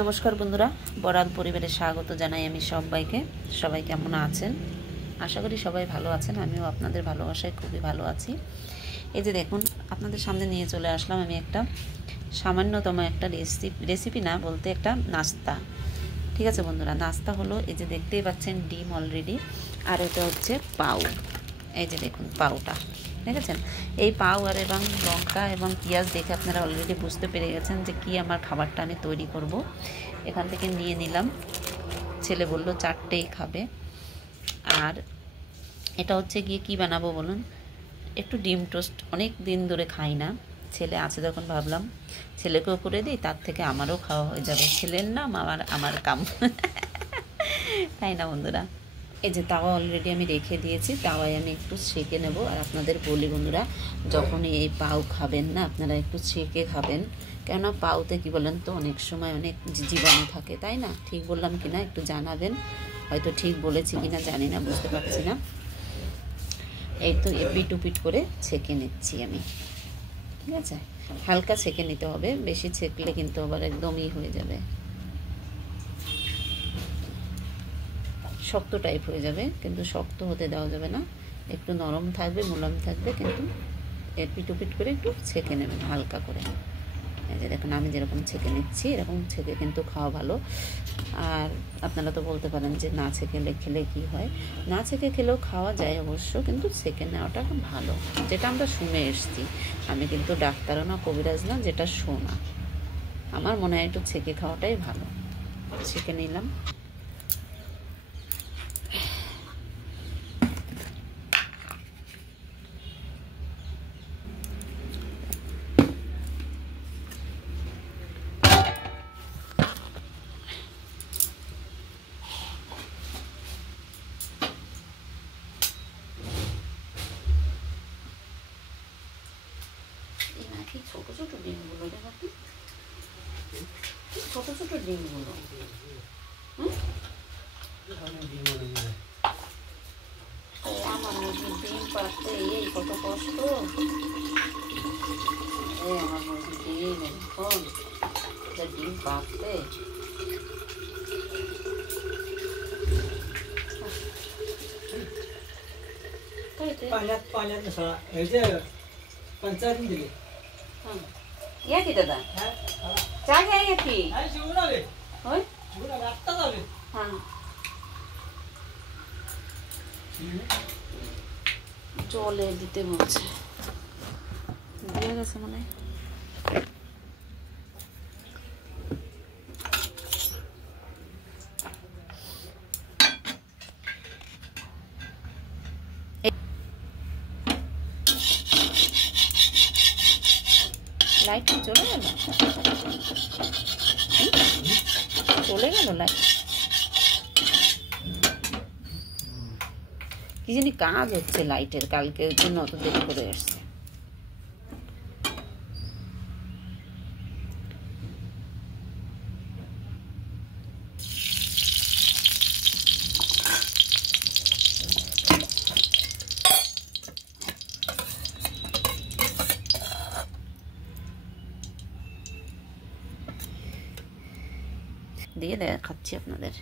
নমস্কার বন্ধুরা, বরাল পরিবারে স্বাগত জানাই আমি সবাইকে। সবাই কেমন আছেন? আশা করি সবাই ভালো আছেন। আমিও আপনাদের ভালোবাসায় খুবই ভালো আছি। এই যে দেখুন, আপনাদের সামনে নিয়ে চলে আসলাম আমি একটা সামান্যতম একটা রেসিপি না বলতে একটা নাস্তা। ঠিক আছে বন্ধুরা, নাস্তা হলো এই যে দেখতেই পাচ্ছেন ডিম অলরেডি, আর এটা হচ্ছে পাউ। এই যে দেখুন পাউটা দেখেছেন। এই পাউ আর এবং লঙ্কা এবং পেঁয়াজ দেখে আপনারা অলরেডি বুঝতে পেরে গেছেন যে কি আমার খাবারটা আমি তৈরি করব। এখান থেকে নিয়ে নিলাম, ছেলে বলল 4টেই খাবে। আর এটা হচ্ছে গিয়ে কি বানাবো বলুন, একটু ডিম টোস্ট। অনেক দিন ধরে খাই না, ছেলে আছে যখন ভাবলাম ছেলেকেও করে দিই, তার থেকে আমারও খাওয়া হয়ে যাবে। ছেলের নাম আমার কাম তাই না বন্ধুরা। এই যে তাওয়া অলরেডি আমি রেখে দিয়েছি, তাওয়ায় আমি একটু সেঁকে নেব। আর আপনাদের বলি বন্ধুরা, যখনই এই পাউ খাবেন না আপনারা একটু সেঁকে খাবেন, কেননা পাউতে কি বলেন তো অনেক সময় অনেক জীবাণু থাকে, তাই না? ঠিক বললাম কি না একটু জানাবেন, হয়তো ঠিক বলেছি কি না জানি না, বুঝতে পারছি না। এই তো এপিট উপিট করে ছেঁকে নিচ্ছি আমি। ঠিক আছে, হালকা ছেঁকে নিতে হবে, বেশি ছেঁকলে কিন্তু আবার একদমই হয়ে যাবে, শক্ত টাইপ হয়ে যাবে। কিন্তু শক্ত হতে দেওয়া যাবে না, একটু নরম থাকবে, মুলায়ম থাকবে, কিন্তু এপিট উপিট করে একটু ছেঁকে নেবেন হালকা করে। এই যে দেখুন আমি যেরকম ছেঁকে নিচ্ছি, এরকম ছেঁকে কিন্তু খাওয়া ভালো। আর আপনারা তো বলতে পারেন যে না ছেঁকে খেলে কী হয়, না ছেঁকে খেলেও খাওয়া যায় অবশ্য, কিন্তু ছেঁকে নেওয়াটা ভালো, যেটা আমরা শুনে এসেছি। আমি কিন্তু ডাক্তারও না, কবিরাজ না, যেটা শোনা। আমার মনে হয় একটু ছেঁকে খাওয়াটাই ভালো। ছেঁকে নিলাম। ছোট ছোট ডিমগুলো দেখো, ছোট ছোট ডিমগুলো। আমার মুরগির ডিম পাড়তে এই কত কষ্ট। আমার মুরগির ডিম এখন ডিম পাড়তে ইয়া কি দাদা চা খাই কি জলে দিতে বলছে, দিয়ে গেছে মানে। লাইট চলে গেল, চলে গেল লাইট। কি জানি কাজ হচ্ছে লাইটের, কালকে জন্য অত দেরি করে এসছে। দিয়ে খাচ্ছি আপনাদের।